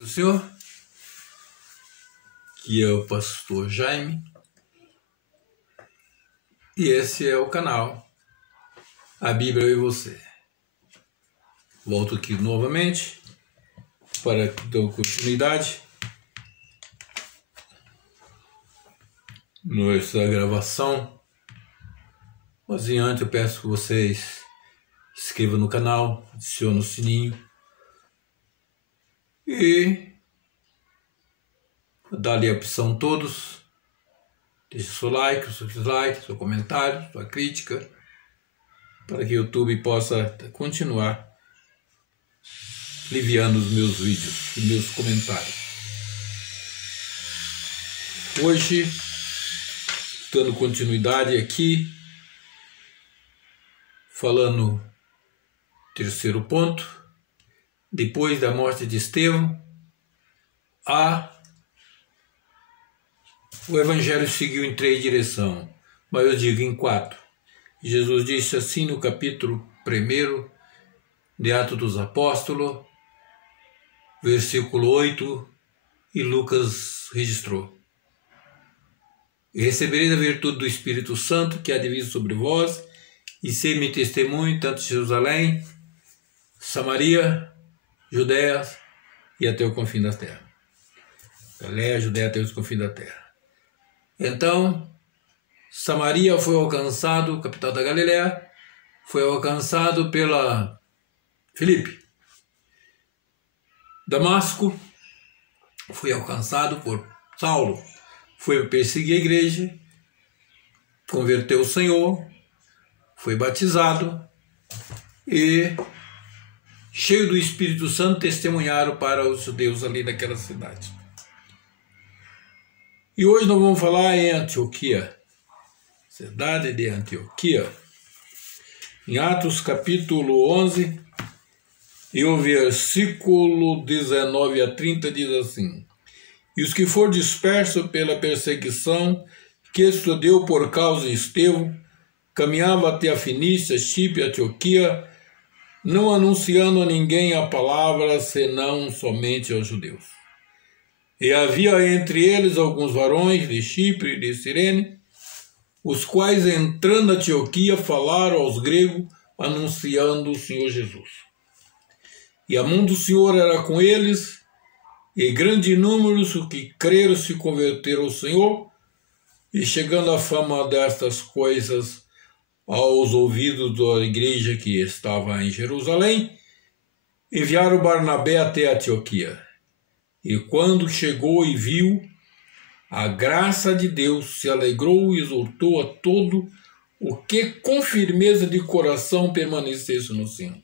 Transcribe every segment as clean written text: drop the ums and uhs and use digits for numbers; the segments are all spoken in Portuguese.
Do Senhor, que é o pastor Jaime, e esse é o canal A Bíblia Eu e Você. Volto aqui novamente para dar continuidade nessa gravação, mas antes eu peço que vocês se inscrevam no canal, acionem o sininho e dá ali a opção todos, deixe seu like, seu dislike, seu comentário, sua crítica, para que o YouTube possa continuar aliviando os meus vídeos e meus comentários. Hoje, dando continuidade aqui, falando terceiro ponto, depois da morte de Estevão, o Evangelho seguiu em 3 direções, mas eu digo em 4. Jesus disse assim no capítulo 1 de Atos dos Apóstolos, versículo 8, e Lucas registrou: E recebereis a virtude do Espírito Santo, que há de vir sobre vós, e ser-me testemunho, tanto em Jerusalém, Samaria, Judéia e até o confim da terra. Galiléia, Judéia até os confins da terra. Então, Samaria foi alcançado, capital da Galiléia, foi alcançado pela Filipe. Damasco foi alcançado por Saulo, foi perseguir a igreja, converteu o Senhor, foi batizado e, cheio do Espírito Santo, testemunharam para os judeus ali naquela cidade. E hoje nós vamos falar em Antioquia, cidade de Antioquia, em Atos capítulo 11, e o versículo 19 a 30 diz assim: E os que foram dispersos pela perseguição que sucedeu por causa de Estevão, caminhavam até a Fenícia, Chipre e Antioquia, não anunciando a ninguém a palavra, senão somente aos judeus. E havia entre eles alguns varões de Chipre e de Cirene, os quais, entrando a Antioquia, falaram aos gregos, anunciando o Senhor Jesus. E a mão do Senhor era com eles, e grande número os que creram se converteram ao Senhor, e chegando a fama destas coisas aos ouvidos da igreja que estava em Jerusalém, enviaram Barnabé até Antioquia. E quando chegou e viu a graça de Deus, se alegrou e exortou a todo o que com firmeza de coração permanecesse no Senhor.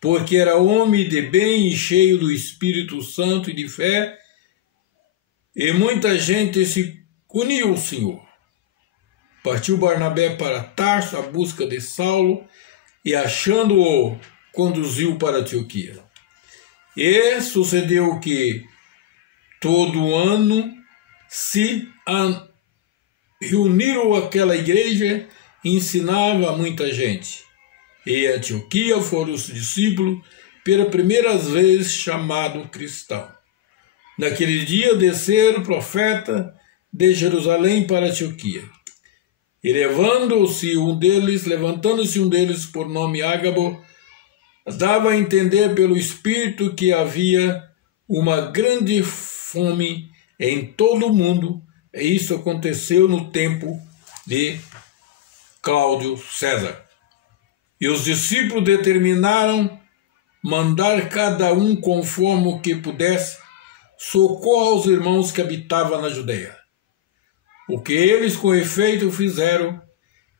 Porque era homem de bem e cheio do Espírito Santo e de fé, e muita gente se uniu ao Senhor. Partiu Barnabé para Tarso à busca de Saulo, e achando-o, conduziu para Antioquia. E sucedeu que todo ano se reuniram aquela igreja e ensinava a muita gente. E em Antioquia foram os discípulos pela primeira vez chamados cristãos. Naquele dia desceram o profeta de Jerusalém para Antioquia. E levantando-se um deles por nome Ágabo, dava a entender pelo Espírito que havia uma grande fome em todo o mundo, e isso aconteceu no tempo de Cláudio César. E os discípulos determinaram mandar cada um conforme o que pudesse socorro aos irmãos que habitavam na Judéia. O que eles com efeito fizeram,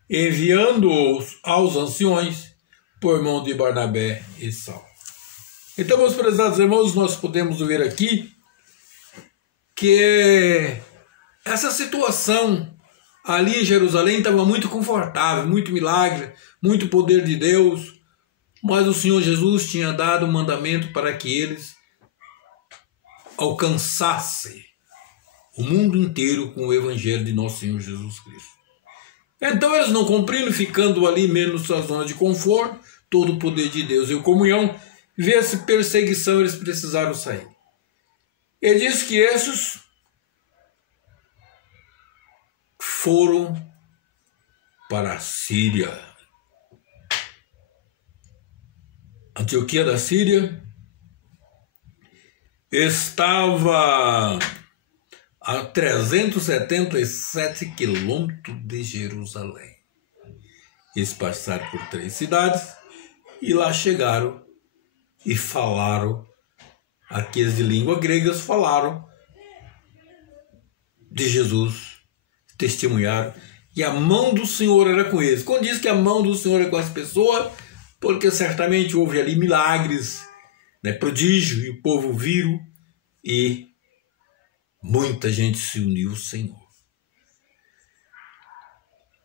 enviando-os aos anciões por mão de Barnabé e Saulo. Então, meus prezados irmãos, nós podemos ver aqui que essa situação ali em Jerusalém estava muito confortável, muito milagre, muito poder de Deus, mas o Senhor Jesus tinha dado um mandamento para que eles alcançassem o mundo inteiro com o Evangelho de nosso Senhor Jesus Cristo. Então eles não cumpriram, ficando ali mesmo na sua zona de conforto, todo o poder de Deus e comunhão, vê-se perseguição, eles precisaram sair. Ele diz que esses foram para a Síria. Antioquia da Síria estava a 377 quilômetros de Jerusalém. Eles passaram por 3 cidades e lá chegaram e falaram, aqueles de língua grega falaram de Jesus, testemunharam, e a mão do Senhor era com eles. Quando diz que a mão do Senhor é com as pessoas, porque certamente houve ali milagres, né, prodígio, e o povo viram, e muita gente se uniu ao Senhor.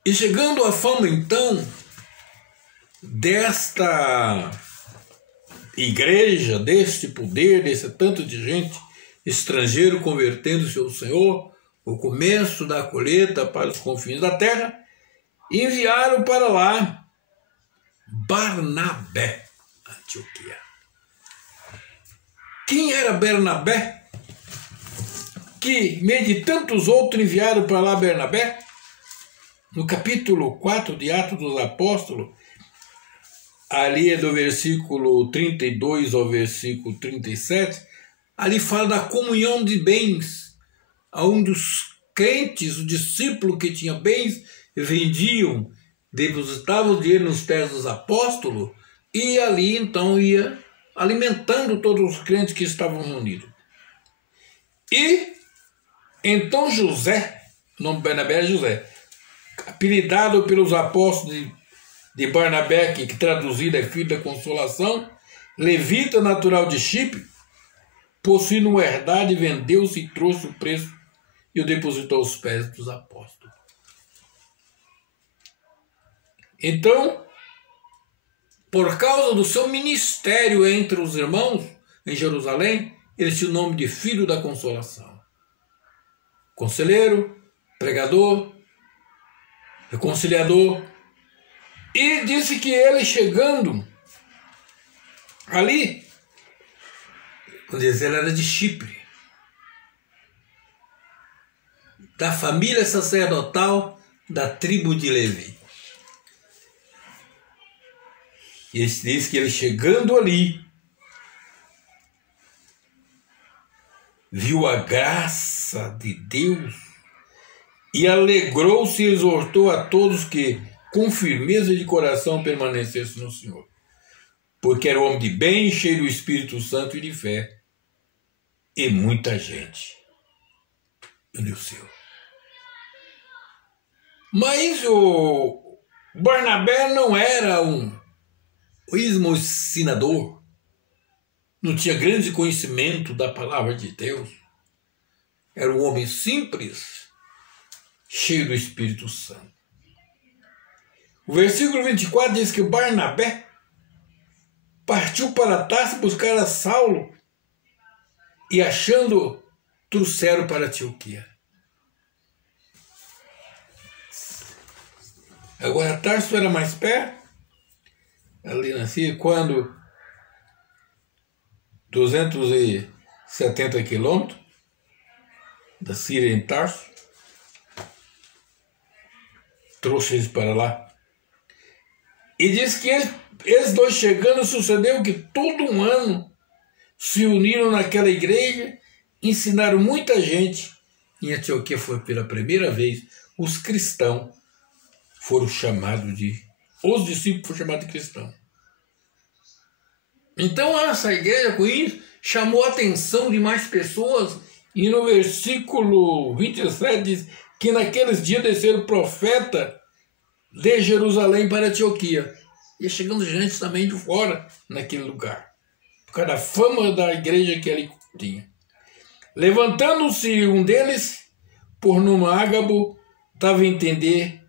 E chegando a fama, então, desta igreja, deste poder, desse tanto de gente estrangeiro convertendo-se ao Senhor, o começo da colheita para os confins da terra, enviaram para lá Barnabé, Antioquia. Quem era Barnabé? Que, meio de tantos outros, enviaram para lá Barnabé? No capítulo 4 de Atos dos Apóstolos, ali é do versículo 32 ao versículo 37, ali fala da comunhão de bens, onde os crentes, os discípulos que tinham bens, vendiam, depositavam o dinheiro nos pés dos apóstolos, e ali então ia alimentando todos os crentes que estavam reunidos. E então José, o nome de Barnabé é José, apelidado pelos apóstolos de Barnabé, que traduzido é filho da consolação, levita natural de Chipre, possuindo uma herdade, vendeu-se e trouxe o preço e o depositou aos pés dos apóstolos. Então, por causa do seu ministério entre os irmãos em Jerusalém, ele tinha o nome de filho da consolação. Conselheiro, pregador, reconciliador. E disse que ele chegando ali, quando ele era de Chipre, da família sacerdotal da tribo de Levi. E diz que ele chegando ali, viu a graça de Deus e alegrou-se e exortou a todos que com firmeza de coração permanecesse no Senhor, porque era um homem de bem, cheio do Espírito Santo e de fé, e muita gente uniu-se. Mas o Barnabé não era um esmocinador, não tinha grande conhecimento da palavra de Deus, era um homem simples, cheio do Espírito Santo. O versículo 24 diz que o Barnabé partiu para Tarso buscar a Saulo e, achando, trouxeram para Antioquia. Agora, Tarso era mais perto, ali na Síria, quando 270 quilômetros da Síria em Tarso, trouxe eles para lá. E diz que eles dois chegando, sucedeu que todo um ano se uniram naquela igreja, ensinaram muita gente. Em Antioquia foi pela primeira vez, os cristãos foram chamados os discípulos foram chamados de cristãos. Então essa igreja com isso chamou a atenção de mais pessoas, e no versículo 27 diz que naqueles dias desceram o profeta de Jerusalém para Antioquia. E chegando gente também de fora naquele lugar, por causa da fama da igreja que ali tinha. Levantando-se um deles, por nome Ágabo, dava a entender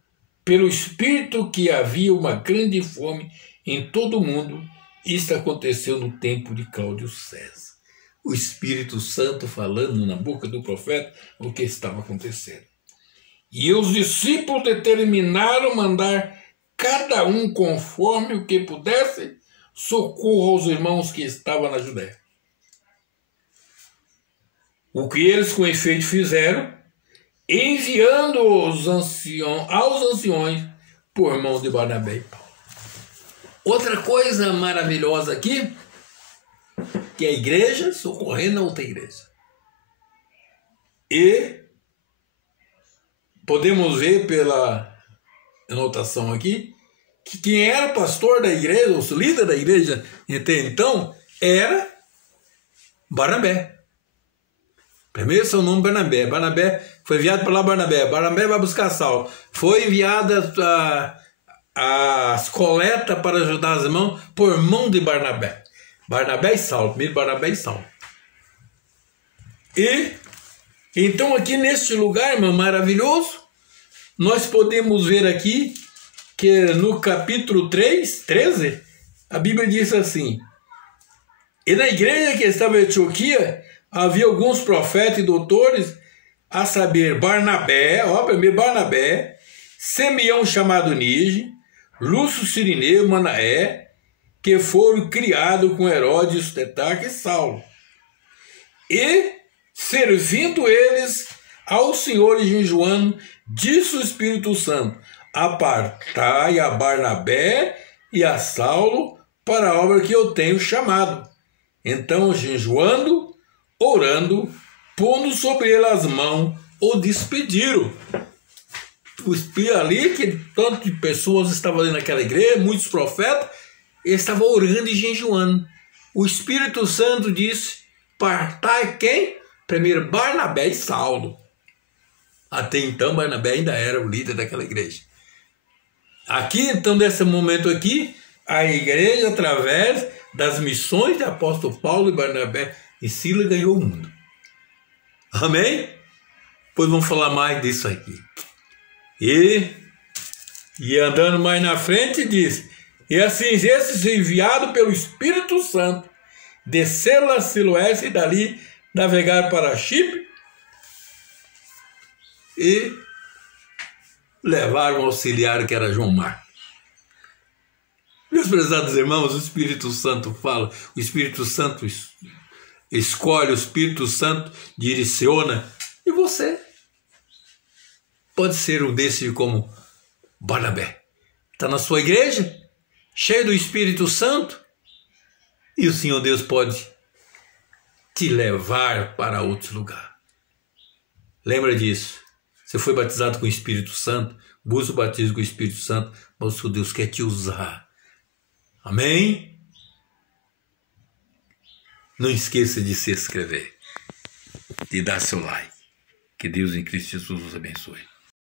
pelo Espírito que havia uma grande fome em todo o mundo. Isto aconteceu no tempo de Cláudio César. O Espírito Santo falando na boca do profeta o que estava acontecendo. E os discípulos determinaram mandar cada um conforme o que pudesse socorro aos irmãos que estavam na Judéia. O que eles com efeito fizeram, enviando aos anciões por mão de Barnabé e Paulo. Outra coisa maravilhosa aqui, que é a igreja socorrendo a outra igreja. E podemos ver pela anotação aqui, que quem era pastor da igreja, o líder da igreja até então, era Barnabé. Primeiro seu nome Barnabé. Barnabé foi enviado para lá, Barnabé. Barnabé vai buscar Saulo. Foi enviada as coletas para ajudar os irmãos por mão de Barnabé. Barnabé e Saulo. Primeiro Barnabé e Saulo. E então aqui neste lugar, irmão, maravilhoso, nós podemos ver aqui que no capítulo 13, a Bíblia diz assim: e na igreja que estava em Antioquia havia alguns profetas e doutores, a saber, Barnabé, primeiro Barnabé, Simeão chamado Nige, Lúcio Cirineu, Manaé, que foram criados com Herodes, Tetarca e Saulo. E, servindo eles ao Senhor e jejuando, disse o Espírito Santo: apartai a Barnabé e a Saulo para a obra que eu tenho chamado. Então, jejuando, orando, pondo sobre ele as mãos, o despediram. O espírito ali, que tanto de pessoas estavam ali naquela igreja, muitos profetas, eles estavam orando e jejuando. O Espírito Santo disse: partai quem? Primeiro Barnabé e Saulo. Até então Barnabé ainda era o líder daquela igreja. Aqui, então, nesse momento aqui, a igreja, através das missões de apóstolo Paulo e Barnabé e Silas, ganhou o mundo. Amém? Pois vamos falar mais disso aqui. E andando mais na frente, diz: e assim esses enviados pelo Espírito Santo desceram a Siloé e dali navegaram para Chipre e levaram o auxiliar que era João Marcos. Meus prezados irmãos, o Espírito Santo fala, o Espírito Santo escolhe, o Espírito Santo direciona, e você pode ser um desses como Barnabé. Está na sua igreja, cheio do Espírito Santo, e o Senhor Deus pode te levar para outro lugar. Lembra disso. Você foi batizado com o Espírito Santo, busca o batismo com o Espírito Santo, mas o Deus quer te usar. Amém? Não esqueça de se inscrever, de dar seu like. Que Deus em Cristo Jesus os abençoe.